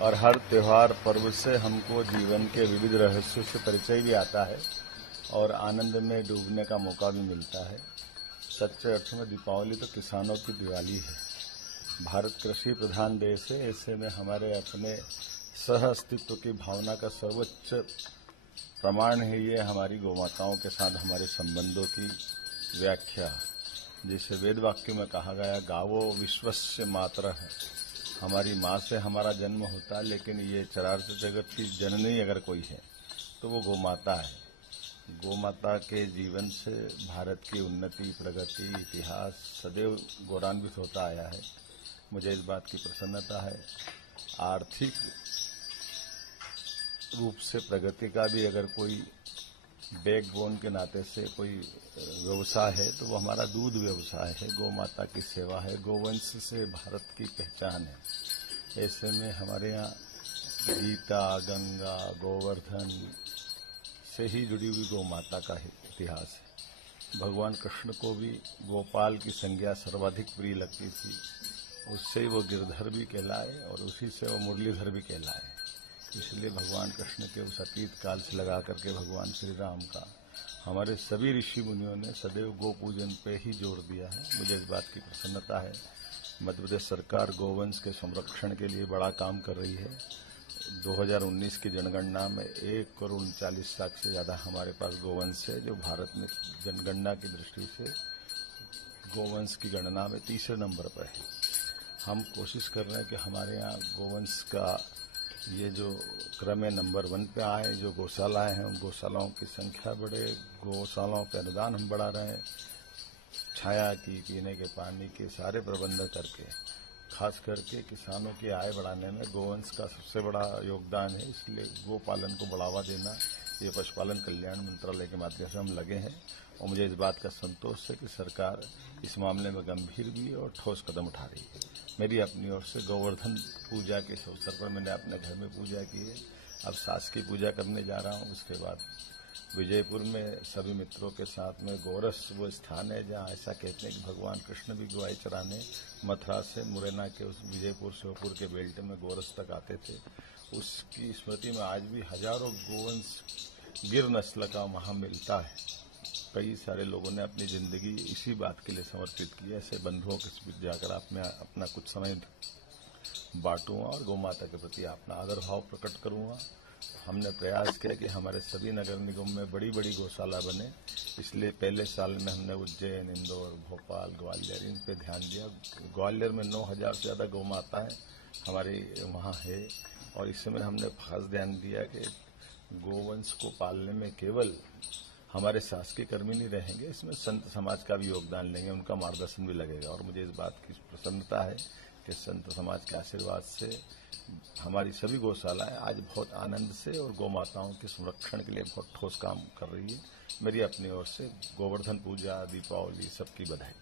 और हर त्योहार पर्व से हमको जीवन के विविध रहस्यों से परिचय भी आता है और आनंद में डूबने का मौका भी मिलता है। सच्चे अर्थ में दीपावली तो किसानों की दिवाली है। भारत कृषि प्रधान देश है, ऐसे में हमारे अपने सह अस्तित्व की भावना का सर्वोच्च प्रमाण है ये हमारी गौमाताओं के साथ हमारे संबंधों की व्याख्या, जिसे वेद वाक्य में कहा गया गावो विश्वस्य मातरः। हमारी माँ से हमारा जन्म होता है, लेकिन ये चराचर जगत की जननी अगर कोई है तो वो गौमाता है। गौमाता के जीवन से भारत की उन्नति, प्रगति, इतिहास सदैव गौरवान्वित होता आया है। मुझे इस बात की प्रसन्नता है। आर्थिक रूप से प्रगति का भी अगर कोई बैकबोन के नाते से कोई व्यवसाय है तो वो हमारा दूध व्यवसाय है, गौ माता की सेवा है, गोवंश से भारत की पहचान है। ऐसे में हमारे यहाँ गीता, गंगा, गोवर्धन से ही जुड़ी हुई गौ माता का इतिहास है। भगवान कृष्ण को भी गोपाल की संज्ञा सर्वाधिक प्रिय लगती थी, उससे ही वो गिरधर भी कहलाए और उसी से वो मुरलीधर भी कहलाए। इसलिए भगवान कृष्ण के उस अतीत काल से लगा करके भगवान श्री राम का हमारे सभी ऋषि मुनियों ने सदैव गो पूजन पे ही जोर दिया है। मुझे इस बात की प्रसन्नता है। मध्य प्रदेश सरकार गोवंश के संरक्षण के लिए बड़ा काम कर रही है। 2019 की जनगणना में 1,39,00,000 से ज्यादा हमारे पास गोवंश है, जो भारत में जनगणना की दृष्टि से गोवंश की गणना में तीसरे नंबर पर है। हम कोशिश कर रहे हैं कि हमारे यहाँ गोवंश का ये जो क्रम है नंबर 1 पे आए। जो गौशालाएं हैं उन गौशालाओं की संख्या बढ़े, गौशालाओं पे अनुदान हम बढ़ा रहे हैं, छाया की, पीने के पानी के सारे प्रबंध करके, खास करके किसानों की आय बढ़ाने में गोवंश का सबसे बड़ा योगदान है। इसलिए गोपालन को बढ़ावा देना ये पशुपालन कल्याण मंत्रालय के माध्यम से हम लगे हैं और मुझे इस बात का संतोष है कि सरकार इस मामले में गंभीर भी और ठोस कदम उठा रही है। मेरी अपनी ओर से गोवर्धन पूजा के अवसर पर मैंने अपने घर में पूजा की है। अब सास की पूजा करने जा रहा हूँ। उसके बाद विजयपुर में सभी मित्रों के साथ में गोरस वो स्थान है जहाँ ऐसा कहते हैं कि भगवान कृष्ण भी गुआई चराने मथुरा से मुरैना के उस विजयपुर श्योपुर के बेल्ट में गोरस तक आते थे। उसकी स्मृति में आज भी हजारों गोवंश गिर नस्ल का वहां मिलता है। कई सारे लोगों ने अपनी जिंदगी इसी बात के लिए समर्पित की है। ऐसे बंधुओं के बीच जाकर अपना कुछ समय बांटूंगा और गौ माता के प्रति अपना आदर भाव प्रकट करूंगा। हमने प्रयास किया कि हमारे सभी नगर निगम में बड़ी बड़ी गौशाला बने। इसलिए पहले साल में हमने उज्जैन, इंदौर, भोपाल, ग्वालियर इन पे ध्यान दिया। ग्वालियर में 9,000 से ज्यादा गौ माताएं हमारी वहाँ है और इस समय हमने खास ध्यान दिया कि गोवंश को पालने में केवल हमारे शासकीय कर्मी नहीं रहेंगे, इसमें संत समाज का भी योगदान लेंगे, उनका मार्गदर्शन भी लगेगा। और मुझे इस बात की प्रसन्नता है कि संत समाज के आशीर्वाद से हमारी सभी गौशालाएं आज बहुत आनंद से और गौ माताओं के संरक्षण के लिए बहुत ठोस काम कर रही है। मेरी अपनी ओर से गोवर्धन पूजा, दीपावली सबकी बधाई।